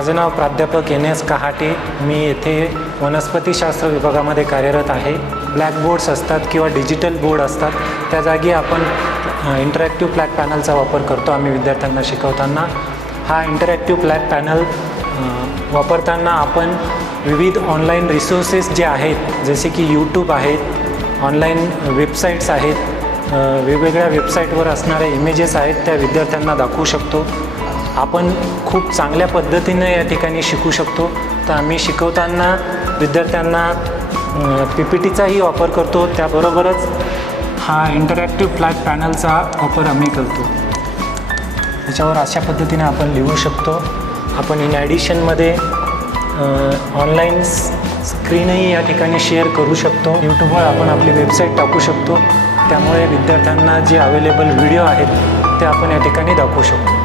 माझे नाव प्राध्यापक NS कहाटे. मी येथे वनस्पतीशास्त्र विभागामध्ये कार्यरत आहे. ब्लॅक बोर्ड्स असतात किंवा डिजिटल बोर्ड असतात, त्या जागी आपण इंटरॅक्टिव्ह फ्लॅट पॅनलचा वापर करतो आम्ही विद्यार्थ्यांना शिकवताना. हा इंटरॅक्टिव्ह फ्लॅट पॅनल वापरताना आपण विविध ऑनलाईन रिसोर्सेस जे आहेत, जसे की यूट्यूब आहेत, ऑनलाईन वेबसाईट्स आहेत, वेगवेगळ्या वेबसाईटवर असणाऱ्या इमेजेस आहेत, त्या विद्यार्थ्यांना दाखवू शकतो. आपण खूप चांगल्या पद्धतीने या ठिकाणी शिकू शकतो. तर आम्ही शिकवताना विद्यार्थ्यांना PPTचाही वापर करतो, त्याबरोबरच हा इंटरॅक्टिव्ह फ्लॅट पॅनलचा वापर आम्ही करतो. त्याच्यावर अशा पद्धतीने आपण लिहू शकतो. आपण इन ॲडिशनमध्ये ऑनलाईन स्क्रीनही या ठिकाणी शेअर करू शकतो. यूट्यूबवर आपण आपली वेबसाईट टाकू शकतो. त्यामुळे विद्यार्थ्यांना जे अवेलेबल व्हिडिओ आहेत ते आपण या ठिकाणी दाखवू शकतो.